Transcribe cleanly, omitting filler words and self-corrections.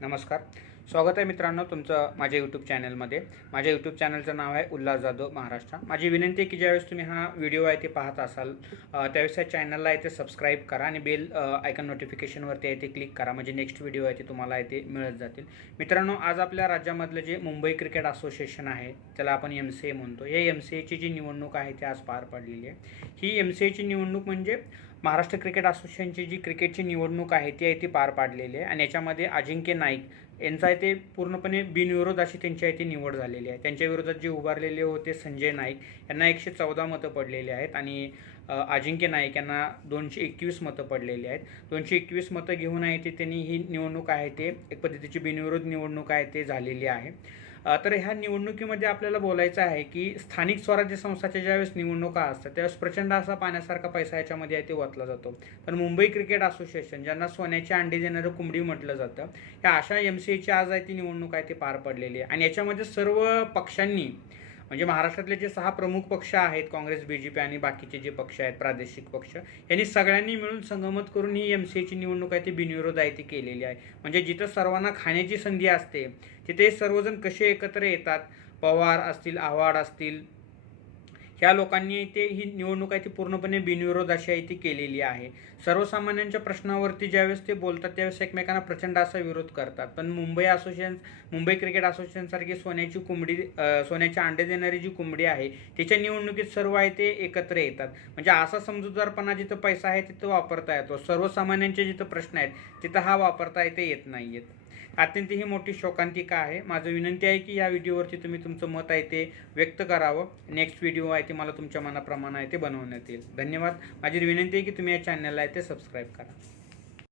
नमस्कार. स्वागत आहे मित्रांनो तुमचं माझ्या यूट्यूब चॅनलमध्ये. माझ्या यूट्यूब चॅनलचं नाव आहे उल्हास जाधव महाराष्ट्र. माझी विनंती आहे की ज्यावेळेस तुम्ही हा व्हिडिओ आहे ते पाहत असाल त्यावेळेस या चॅनलला आहे ते सबस्क्राईब करा आणि बेल आयकॉन नोटिफिकेशनवरती आहे ते क्लिक करा, म्हणजे नेक्स्ट व्हिडिओ आहे ते तुम्हाला आहे ते मिळत जातील. मित्रांनो, आज आपल्या राज्यामधलं जे मुंबई क्रिकेट असोसिएशन आहे, त्याला आपण MCA म्हणतो, या MCAची जी निवडणूक आहे ती आज पार पडलेली आहे. ही MCAची निवडणूक म्हणजे महाराष्ट्र क्रिकेट असोसिएशनची जी क्रिकेटची निवडणूक आहे ती पार पाडलेली आहे आणि याच्यामध्ये अजिंक्य नाईक यांचा आहे ते पूर्णपणे बिनविरोध अशी त्यांची आहे ती निवड झालेली आहे. त्यांच्या विरोधात जे उभारलेले होते संजय नाईक यांना 114 मतं पडलेली आहेत आणि अजिंक्य नाईक यांना 221 मतं पडलेली आहेत. 221 मतं घेऊन आहे ते त्यांनी ही निवडणूक आहे ते एक पद्धतीची बिनविरोध निवडणूक आहे ते झालेली आहे. तर ह्या निवडणुकीमध्ये आपल्याला बोलायचं आहे की स्थानिक स्वराज्य संस्थाच्या ज्यावेळेस निवडणुका असतात त्यावेळेस प्रचंड असा पाण्यासारखा पैसा याच्यामध्ये आहे ते ओतला जातो. पण मुंबई क्रिकेट असोसिएशन, ज्यांना सोन्याची अंडी देणारं कोंबडी म्हटलं जातं, या अशा MCAची आज आहे ती निवडणूक आहे ती पार पडलेली आहे आणि याच्यामध्ये सर्व पक्षांनी, म्हणजे महाराष्ट्रातले जे 6 प्रमुख पक्ष आहेत, काँग्रेस, BJP आणि बाकीचे जे पक्ष आहेत प्रादेशिक पक्ष, यांनी सगळ्यांनी मिळून संगमत करून ही MCAची निवडणूक आहे ती बिनविरोध आहे ती केलेली आहे. म्हणजे जिथं सर्वांना खाण्याची संधी असते तिथे सर्वजण कसे एकत्र येतात, पवार असतील, आव्हाड असतील, ह्या लोकांनी ते ही निवडणूक आहे ती पूर्णपणे बिनविरोध अशी आहे ती केलेली आहे. सर्वसामान्यांच्या प्रश्नावरती ज्यावेळेस ते बोलतात त्यावेळेस एकमेकांना प्रचंड असा विरोध करतात. पण मुंबई क्रिकेट असोसिएशनसारखी सोन्याची कोंबडी, सोन्याचे अंडे देणारी जी कोंबडी आहे, त्याच्या निवडणुकीत सर्व आहे ते एकत्र येतात. म्हणजे असा समजूतदारपणा जिथं पैसा आहे तिथं वापरता येतो, सर्वसामान्यांचे जिथं प्रश्न आहेत तिथं हा वापरता येत नाही आहेत. अत्यंत ही मोठी शोकांतिका आहे. माझं विनंती आहे की या व्हिडिओवरती तुम्ही तुमचं मत आहे ते व्यक्त करावं. नेक्स्ट व्हिडिओ आहे ते मला तुमच्या मनाप्रमाणे आहे ते बनवण्यात येईल. धन्यवाद. माझी विनंती आहे की तुम्ही या चॅनलला आहे ते सबस्क्राईब करा.